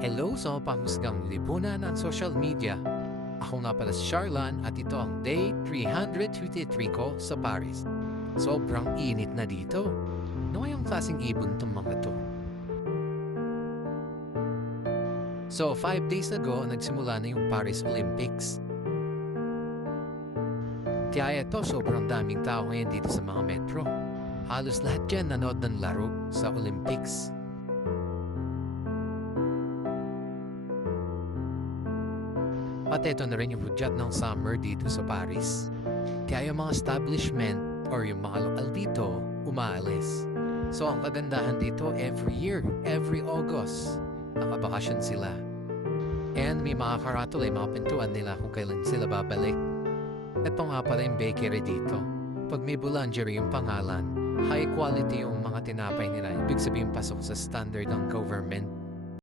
Hello sa panghusgang lipunan ng social media. Ako nga pala si Charlan at ito ang day 353 ko sa Paris. Sobrang init na dito. Ano kayang klaseng ibon tong mga to? So, 5 days ago, nagsimula na yung Paris Olympics. Kaya ito, sobrang daming tao ngayon dito sa mga metro. Halos lahat yan nanood ng laro sa Olympics. At ito na rin yung hudyat ng summer dito sa Paris. Kaya yung mga establishment or yung mga lokal dito, umaalis. So ang kagandahan dito, every year, every August, nakabakasyon sila. And may mga karatol ay mga pintuan nila kung kailan sila babalik. Ito nga pala yung bakery dito. Pag may boulangerie yung pangalan, high quality yung mga tinapay nila. Ibig sabihin pasok sa standard ng government.